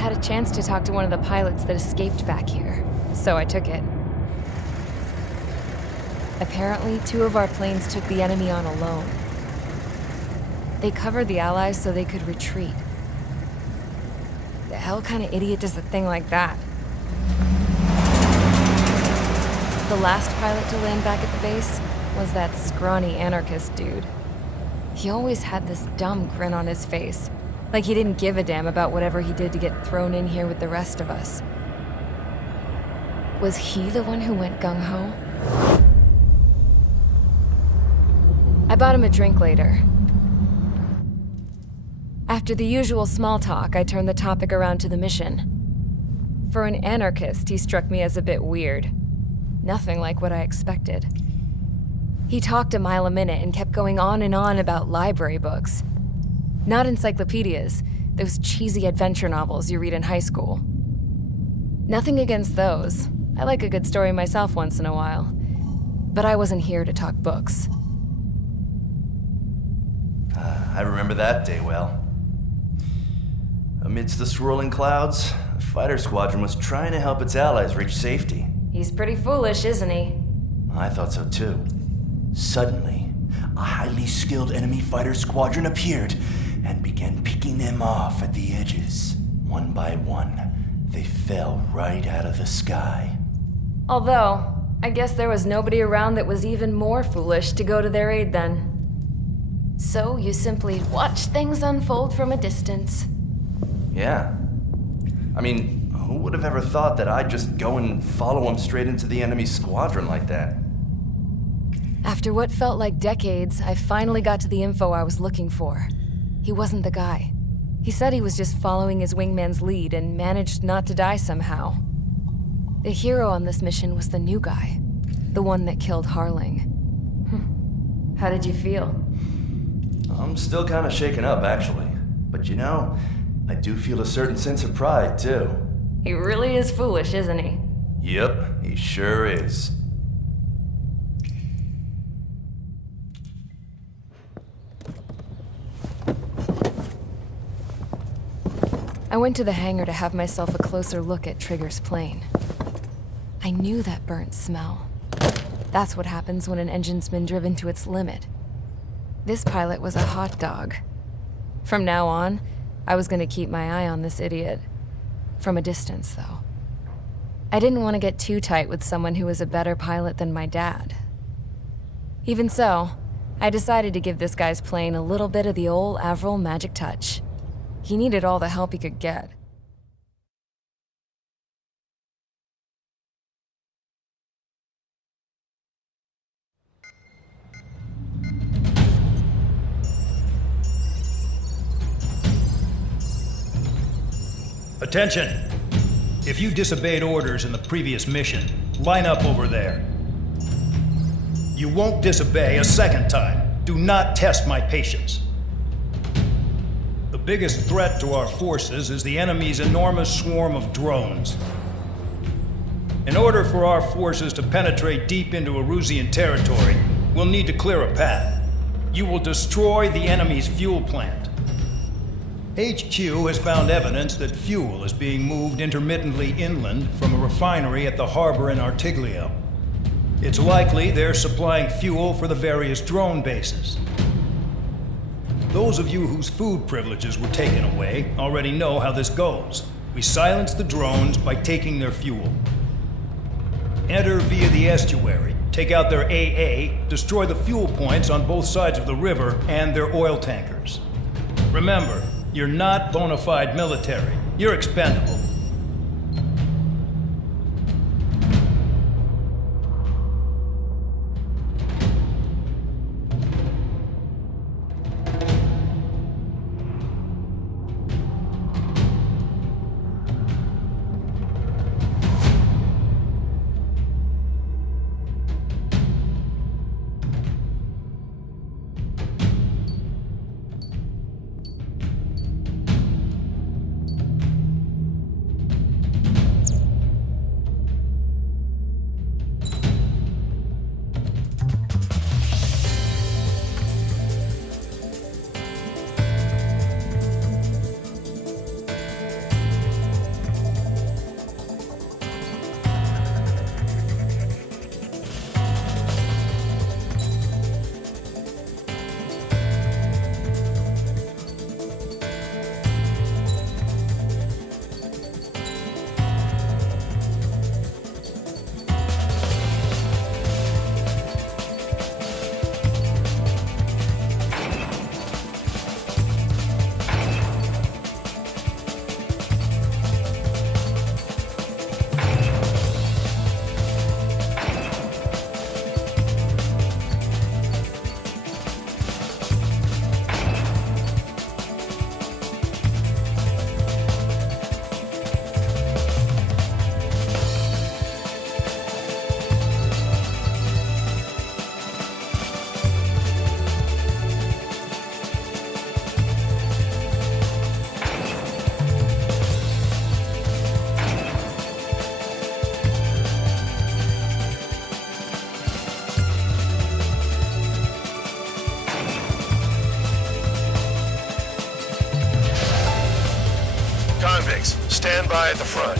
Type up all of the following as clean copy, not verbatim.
had a chance to talk to one of the pilots that escaped back here, so I took it. Apparently, 2 of our planes took the enemy on alone. They covered the Allies so they could retreat. The hell kind of idiot does a thing like that? The last pilot to land back at the base was that scrawny anarchist dude. He always had this dumb grin on his face, like he didn't give a damn about whatever he did to get thrown in here with the rest of us. Was he the one who went gung-ho? I bought him a drink later. After the usual small talk, I turned the topic around to the mission. For an anarchist, he struck me as a bit weird. Nothing like what I expected. He talked a mile a minute and kept going on and on about library books. Not encyclopedias, those cheesy adventure novels you read in high school. Nothing against those. I like a good story myself once in a while. But I wasn't here to talk books. I remember that day well. Amidst the swirling clouds, a fighter squadron was trying to help its allies reach safety. He's pretty foolish, isn't he? I thought so too. Suddenly, a highly skilled enemy fighter squadron appeared and began picking them off at the edges. One by one, they fell right out of the sky. Although, I guess there was nobody around that was even more foolish to go to their aid then. So you simply watch things unfold from a distance. Yeah. I mean, who would have ever thought that I'd just go and follow him straight into the enemy squadron like that? After what felt like decades, I finally got to the info I was looking for. He wasn't the guy. He said he was just following his wingman's lead and managed not to die somehow. The hero on this mission was the new guy, the one that killed Harling. How did you feel? I'm still kind of shaken up, actually. But you know, I do feel a certain sense of pride, too. He really is foolish, isn't he? Yep, he sure is. I went to the hangar to have myself a closer look at Trigger's plane. I knew that burnt smell. That's what happens when an engine's been driven to its limit. This pilot was a hot dog. From now on, I was going to keep my eye on this idiot. From a distance, though. I didn't want to get too tight with someone who was a better pilot than my dad. Even so, I decided to give this guy's plane a little bit of the old Avril magic touch. He needed all the help he could get. Attention! If you disobeyed orders in the previous mission, line up over there. You won't disobey a second time. Do not test my patience. The biggest threat to our forces is the enemy's enormous swarm of drones. In order for our forces to penetrate deep into Erusian territory, we'll need to clear a path. You will destroy the enemy's fuel plant. HQ has found evidence that fuel is being moved intermittently inland from a refinery at the harbor in Artiglio. It's likely they're supplying fuel for the various drone bases. Those of you whose food privileges were taken away already know how this goes. We silence the drones by taking their fuel. Enter via the estuary, take out their AA, destroy the fuel points on both sides of the river and their oil tankers. Remember, you're not bona fide military. You're expendable. stand by at the front.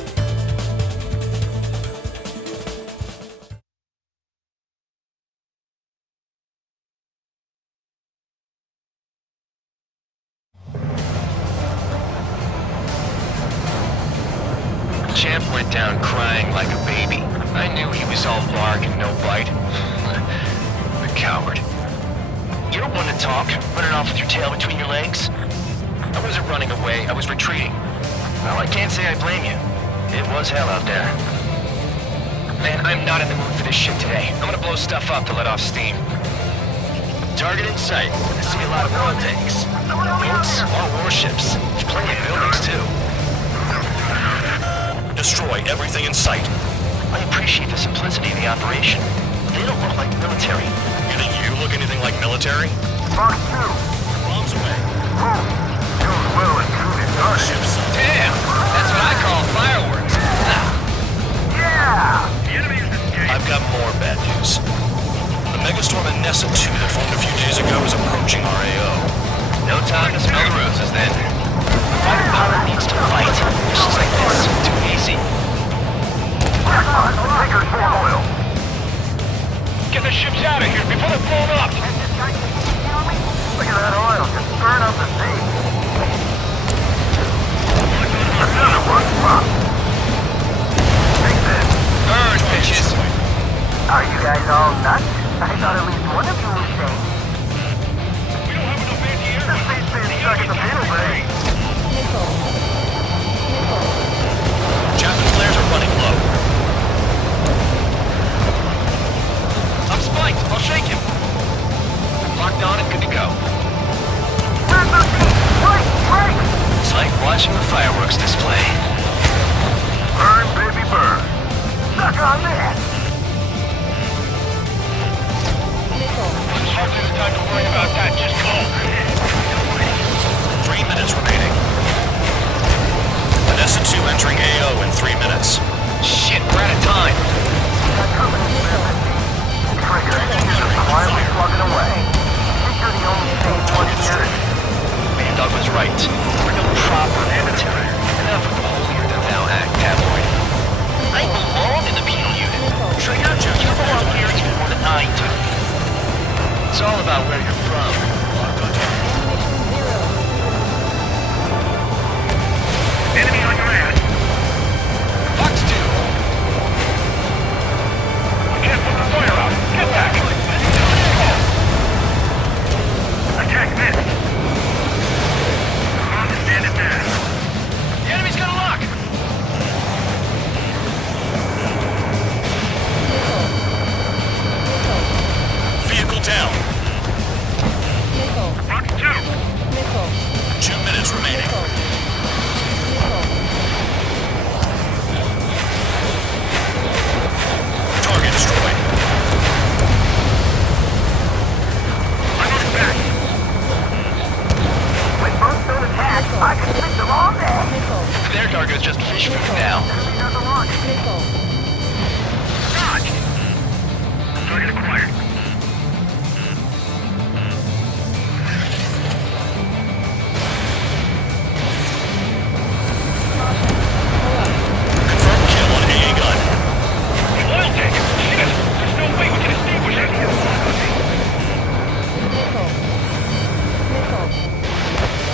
Champ went down crying like a baby. I knew he was all bark and no bite. The coward. You don't want to talk, running off with your tail between your legs. I wasn't running away, I was retreating. Well, I can't say I blame you. It was hell out there. Man, I'm not in the mood for this shit today. I'm gonna blow stuff up to let off steam. Target in sight. I see a lot of oil tanks. Boats, all warships. There's plenty of buildings, too. Destroy everything in sight. I appreciate the simplicity of the operation. They don't look like military. You think you look anything like military? Box 2. Bombs away. Doing well and truly started. Ships up. Damn! That's what I call fireworks. Yeah! The enemy is escaped. I've got more bad news. The megastorm in Nessa 2 that formed a few days ago is approaching our AO. No time to smell the roses then. The fighter pilot needs to fight. Missions like this, too easy. Tankers full of oil. Get the ships out of here before they're blown up! Look at that oil just burn up the sea. Another one. Take this. Burn, bitches! Are you guys all nuts? I thought at least one of you was sane. We don't have enough anti-air. This thing's been stuck in the middle, bay. Chaffin flares are running low. I'm spiked. I'll shake him. Locked on and good to go. Wait! It's like watching a fireworks display. Burn, baby, burn. Suck on that. There's hardly the time to worry about that. Just go. 3 minutes remaining. Nessa 2 entering AO in 3 minutes. Shit, we're out of time. Trigger, you're quietly plugging away. Think you're the only sane one here. Bandog was right. We're no proper military. Enough of the holier-than-thou act, tabloid. I belong in the penal unit. Trigger, you belong here even more than I do. It's all about where you're from. Enemy on your ass. Box 2. We can't put the fire out. Get back. Attack missed. Understand it now. The enemy's got a lock. Vehicle down. Box 2. 2 minutes remaining. Target destroyed. I'm on back. When both don't attack, I can fix them all day. Their target's just fish food now. Enemy doesn't launch. Dodge. Target acquired. Confirmed kill on AA gun. Oil tank. Shit. There's no way we can extinguish it.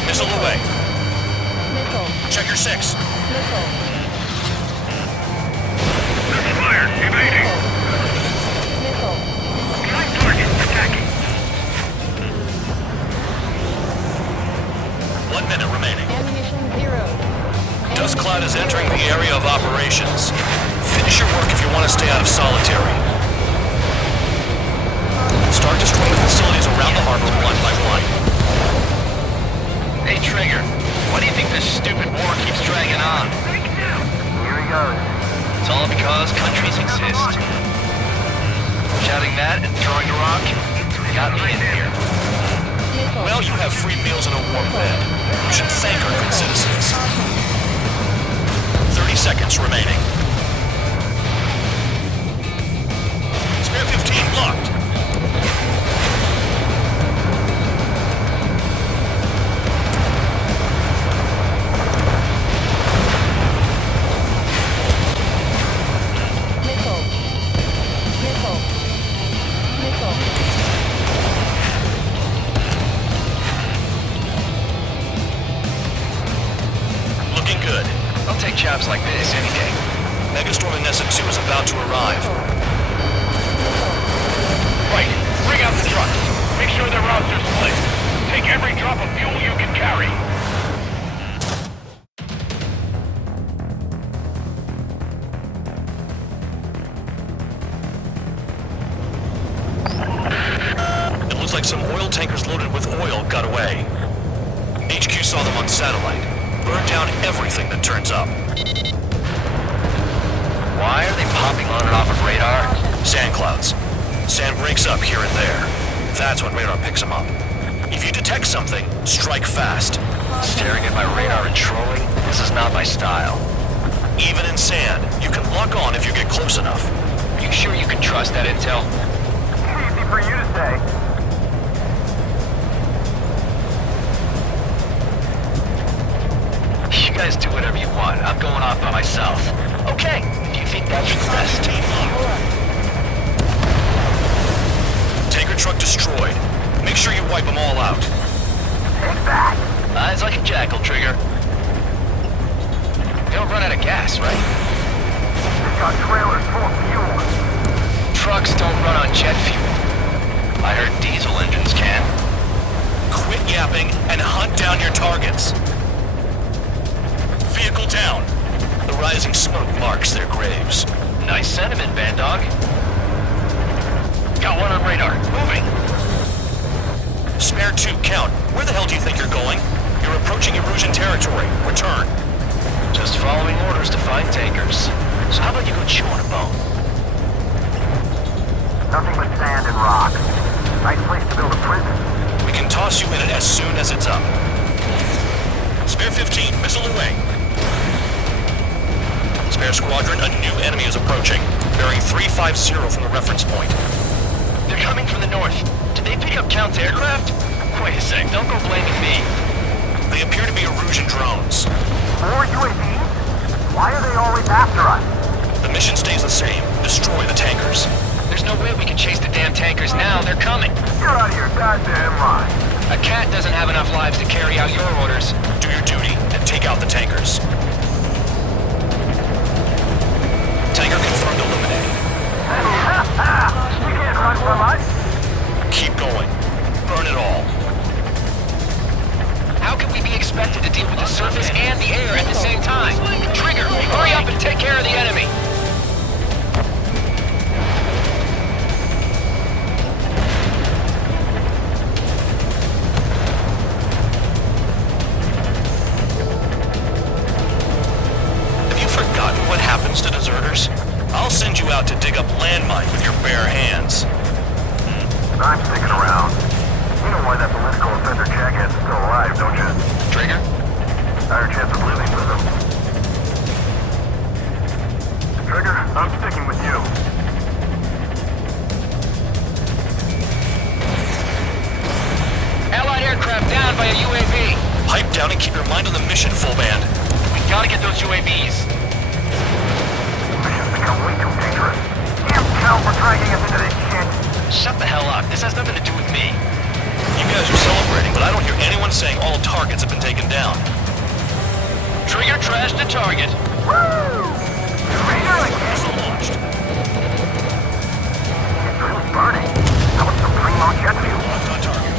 Missile away. Check your 6. Missile fired. Evading. Behind target. Attacking. 1 minute remaining. Dust cloud is entering the area of operations. Finish your work if you want to stay out of solitary. Start destroying the facilities around the harbor one by one. Hey, Trigger. Why do you think this stupid war keeps dragging on? Here he goes. It's all because countries exist. Shouting that and throwing a rock got me in here. Well, you have free meals and a warm bed. You should thank our good citizens. 30 seconds remaining. Spare 15 locked. I'll take jobs like this any day. Megastorm and Nessa 2 is about to arrive. Right. Bring out the trucks. Make sure their routes are split. Take every drop of fuel you can carry. It looks like some oil tankers loaded with oil got away. HQ saw them on satellite. Burned down everything that turns up. Why are they popping on and off of radar? Sand clouds. Sand breaks up here and there. That's when radar picks them up. If you detect something, strike fast. Staring at my radar and trolling? This is not my style. Even in sand, you can lock on if you get close enough. Are you sure you can trust that intel? Easy for you to say. You guys do whatever you want. I'm going off by myself. Okay. Do you think that's for the best? Tanker truck destroyed. Make sure you wipe them all out. Take that. Eyes like a jackal, Trigger. They don't run out of gas, right? They've got trailers full of fuel. Trucks don't run on jet fuel. I heard diesel engines can. Quit yapping and hunt down your targets. Vehicle down. The rising smoke marks their graves. Nice sentiment, Bandog. Got one on radar. Moving. Spare 2, count. Where the hell do you think you're going? You're approaching Erusian territory. Return. Just following orders to find tankers. So how about you go chew on a bone? Nothing but sand and rock. Nice place to build a prison. We can toss you in it as soon as it's up. Spare 15, missile away. Spare squadron, a new enemy is approaching. Bearing 350 from the reference point. They're coming from the north. Did they pick up Count's aircraft? Wait a sec, don't go blaming me. They appear to be Erusian drones. More UAVs? Why are they always after us? The mission stays the same. Destroy the tankers. There's no way we can chase the damn tankers now. They're coming. You're out of your goddamn mind. A cat doesn't have enough lives to carry out your orders. Do your duty and take out the tankers. Tanker confirmed eliminated. You can't run from us. Keep going. Burn it all. How can we be expected to deal with the surface and the air at the same time? Trigger, hurry up and take care of the enemy. Have you forgotten what happens to deserters? I'll send you out to dig up landmine with your bare hands. I'm sticking around. You know why that political offender jackass is still alive, don't you? Trigger? Higher chance of living with him. Trigger, I'm sticking with you. Allied aircraft down by a UAV. Pipe down and keep your mind on the mission, full band. We gotta get those UAVs. Mission's become way too dangerous. Damn Count for dragging us into this shit. Shut the hell up. This has nothing to do with me. You guys are celebrating, but I don't hear anyone saying all targets have been taken down. Trigger trashed the target. Woo! Trigger again. Missile launched. It's really burning. How about some primo jet fuel? Locked on target.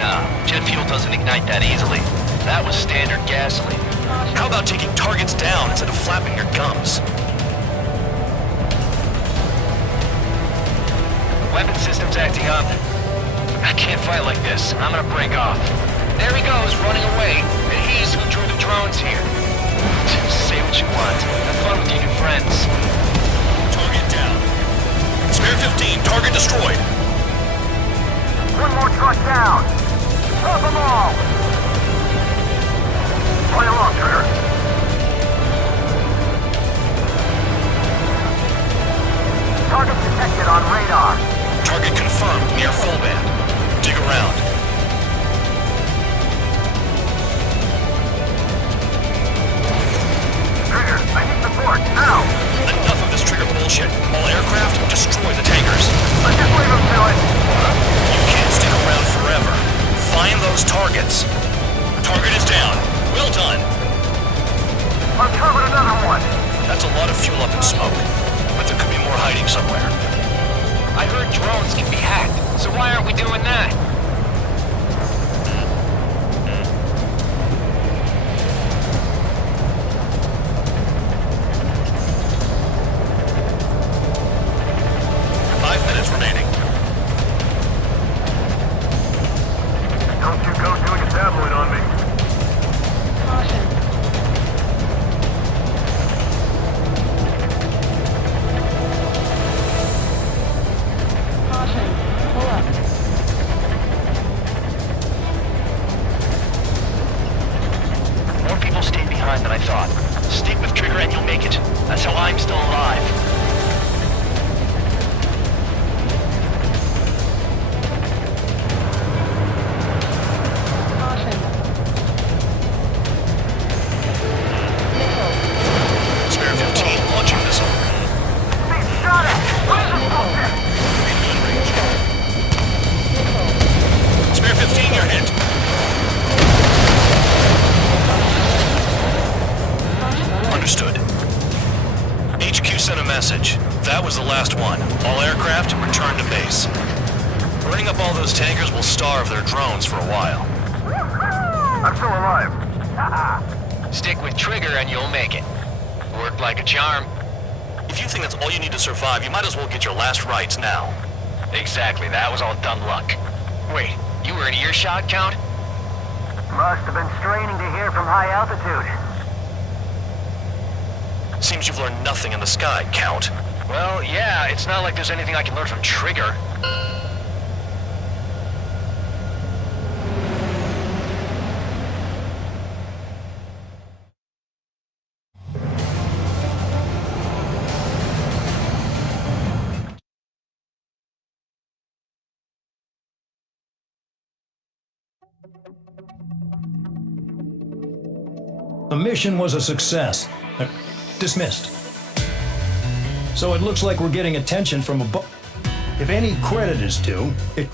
Nah, jet fuel doesn't ignite that easily. That was standard gasoline. How about taking targets down instead of flapping your gums? Weapon system's acting up. I can't fight like this. I'm gonna break off. There he goes, running away. And he's who drew the drones here. Say what you want. Have fun with your new friends. Target down. Spare 15, target destroyed. One more truck down. Drop them all. Play along, Trigger. Target detected on radar. Target confirmed near full band. Dig around. Trigger, I need support, now! Enough of this Trigger bullshit. All aircraft, destroy the tankers. Let's just leave him to it. You can't stick around forever. Find those targets. Target is down. Well done. Our fill up in smoke. But there could be more hiding somewhere. I heard drones can be hacked, so why aren't we doing that? Remaining. Don't you go doing a tabloid on me. More people stayed behind than I thought. Stick with Trigger and you'll make it. That's how I'm still alive. Spare 15, launching missile. Being shot at! What is this bullshit? Gun range. Spare 15, you're hit. Understood. HQ sent a message. That was the last one. All aircraft, return to base. Burning up all those tankers will starve their drones for a while. I'm still alive. Stick with Trigger and you'll make it. Worked like a charm. If you think that's all you need to survive, you might as well get your last rites now. Exactly, that was all dumb luck. Wait, you were in earshot, Count? Must have been straining to hear from high altitude. Seems you've learned nothing in the sky, Count. Well, yeah, it's not like there's anything I can learn from Trigger. The mission was a success. Dismissed. So it looks like we're getting attention from above. If any credit is due, it